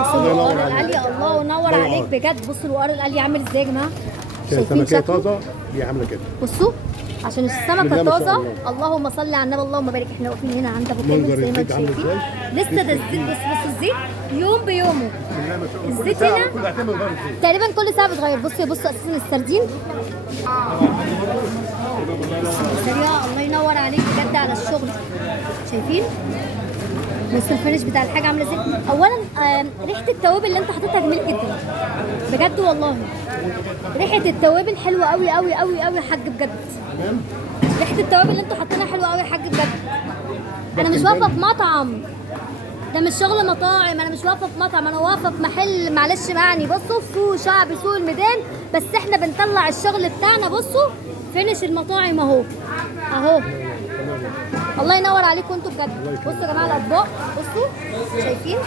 بصوا الوقار القلي، الله ينور عليك بجد. بصوا الوقار القلي عامل ازاي يا جماعه، شايفين سمكية شكله؟ طازة دي عاملة كده. بصوا عشان السمكه بسم الله ما شاء طازه. الله. اللهم صل على النبي، اللهم بارك. احنا واقفين هنا عند ابو منظر كامل زي ما الزيت انتم عامل شايفين. ازاي؟ لسه ده الزيت، بصوا الزيت يوم بيومه. بسم الله ما شاء الله. الزيت كل ساعة هنا كل ساعتين بنغير الزيت. تقريبا كل ساعه بتغير. بصوا اساسا السردين سريعه. الله ينور عليك بجد على الشغل. شايفين بصوا الفينش بتاع الحاجه عامله ازاي. اولا ريحه التوابل اللي انت حاططها جميل جدا بجد والله. ريحه التوابل حلوه قوي قوي قوي قوي يا حاج بجد. ريحه التوابل اللي انتوا حاطينها حلوه قوي يا حاج بجد. انا مش واقفه في مطعم، ده مش شغل مطاعم. انا مش واقفه في مطعم، انا واقفه في محل. معلش يعني بصوا في سوق شعبي، سوق الميدان، بس احنا بنطلع الشغل بتاعنا. بصوا فينش المطاعم اهو اهو. الله ينور عليكم انتوا بجد. بصوا يا جماعه الاطباق، بصوا شايفين